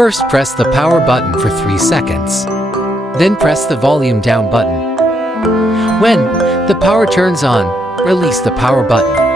First, press the power button for 3 seconds. Then press the volume down button. When the power turns on, release the power button.